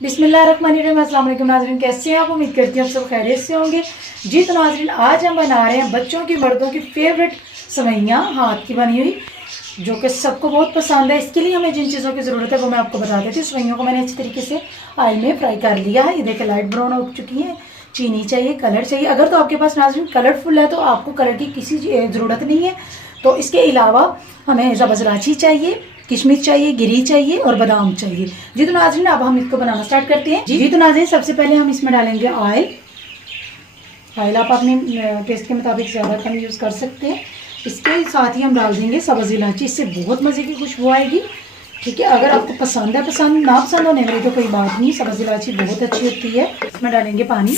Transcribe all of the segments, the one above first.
अस्सलाम वालेकुम नाजरीन, कैसे हैं आप? उम्मीद करती हूँ आप सब खैरियत से होंगे। जी तो नाजरीन, आज हम बना रहे हैं बच्चों की मर्दों की फेवरेट सवैयाँ, हाथ की बनी हुई, जो कि सबको बहुत पसंद है। इसके लिए हमें जिन चीज़ों की ज़रूरत है वो मैं आपको बता देती हूँ। सवैयों को मैंने अच्छी तरीके से ऑयल में फ्राई कर लिया है। ये देखें लाइट ब्राउन हो चुकी है। चीनी चाहिए कलर चाहिए। अगर तो आपके पास नाजरीन कलरफुल है तो आपको कलर की किसी ज़रूरत नहीं है। तो इसके अलावा हमें जबजलाची चाहिए। किशमिश चाहिए गिरी चाहिए और बादाम चाहिए। जी तो नाजरीन अब हम इसको बनाना स्टार्ट करते हैं। जी। तो नाजरीन सबसे पहले हम इसमें डालेंगे ऑयल ऑयल आप अपने टेस्ट के मुताबिक ज़्यादा कम यूज़ कर सकते हैं। इसके साथ ही हम डाल देंगे सब्ज़ इलायची। इससे बहुत मज़े की खुशबू आएगी। ठीक है अगर आपको पसंद है पसंद ना पसंद होने वाली तो कोई बात नहीं सब्ज़ इलायची बहुत अच्छी होती है। इसमें डालेंगे पानी।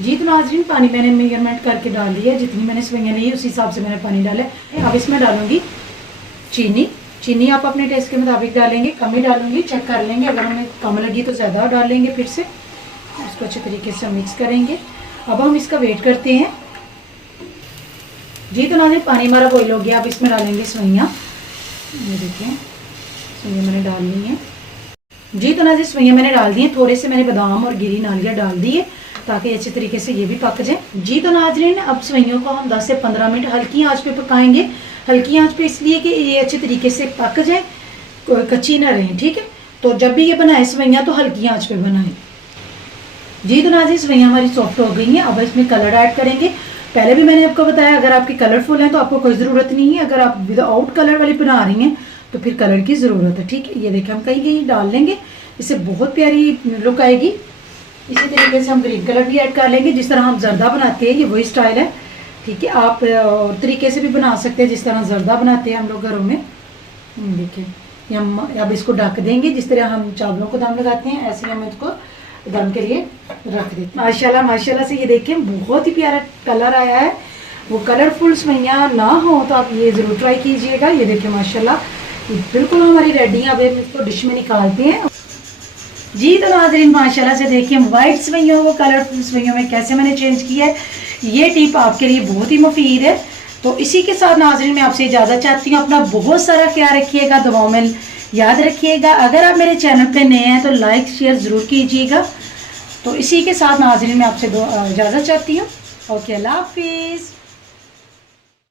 जी तो नाजरीन पानी मैंने मेज़रमेंट करके डाल दिया जितनी मैंने सवैयाँ ली उस हिसाब से मैंने पानी डाला अब इसमें डालूँगी चीनी। चीनी आप अपने टेस्ट के मुताबिक डालेंगे, कम ही डालूँगी चेक कर लेंगे। अगर हमें कम लगी तो ज़्यादा डाल लेंगे फिर से। उसको अच्छे तरीके से मिक्स करेंगे। अब हम इसका वेट करते हैं। जी तो नाजरीन पानी हमारा बॉइल हो गया। अब इसमें डालेंगे सवैयाँ ये देखें मैंने डाल ली हैं। जी तो नाजरीन सवैयाँ मैंने डाल दी हैं। थोड़े से मैंने बादाम और गिरी नालिया डाल दिए ताकि अच्छे तरीके से ये भी पक जाए। जी तो नाजरीन, अब सवैयों को हम 10 से 15 मिनट हल्की आँच पे पकाएँगे। हल्की आँच पे इसलिए कि ये अच्छे तरीके से पक जाए कच्ची ना रहे, ठीक है? तो जब भी ये बनाए सवैयाँ तो हल्की आँच पे बनाएँ। जी तो नाजी सवैयाँ हमारी सॉफ्ट हो गई हैं, अब इसमें कलर ऐड करेंगे। पहले भी मैंने आपको बताया, अगर आपकी कलरफुल हैं तो आपको कोई ज़रूरत नहीं है। अगर आप विदाउट कलर वाली बना रही हैं तो फिर कलर की ज़रूरत है, ठीक है? ये देखें, हम कहीं कहीं डाल लेंगे। इससे बहुत प्यारी लुक आएगी। इसी तरीके से हम ग्रीन कलर भी ऐड कर लेंगे। जिस तरह हम जर्दा बनाते हैं, ये वही स्टाइल है। ठीक है, आप और तरीके से भी बना सकते हैं, जिस तरह जर्दा बनाते हैं हम लोग घरों में। देखिए हम, अब इसको ढक देंगे। जिस तरह हम चावलों को दम लगाते हैं, ऐसे हम इसको दम के लिए रख देते हैं। माशाल्लाह माशाल्लाह से ये देखें बहुत ही प्यारा कलर आया है। वो कलरफुल सवैयाँ ना हो तो आप ये ज़रूर ट्राई कीजिएगा। ये देखें माशाल्लाह बिल्कुल हमारी रेडी है। अब हम इसको डिश में निकालते हैं। जी तो नाजरीन, माशाल्लाह से देखिए वाइट सवैयों को कलरफुल सवैयों में कैसे मैंने चेंज किया है? ये टिप आपके लिए बहुत ही मुफीद है। तो इसी के साथ नाजरीन, मैं आपसे इजाज़त चाहती हूँ, अपना बहुत सारा ख्याल रखिएगा दवाओं में याद रखिएगा। अगर आप मेरे चैनल पे नए हैं तो लाइक शेयर ज़रूर कीजिएगा। तो इसी के साथ नाजरीन, मैं आपसे इजाज़त चाहती हूँ। ओके अल्लाह हाफिज़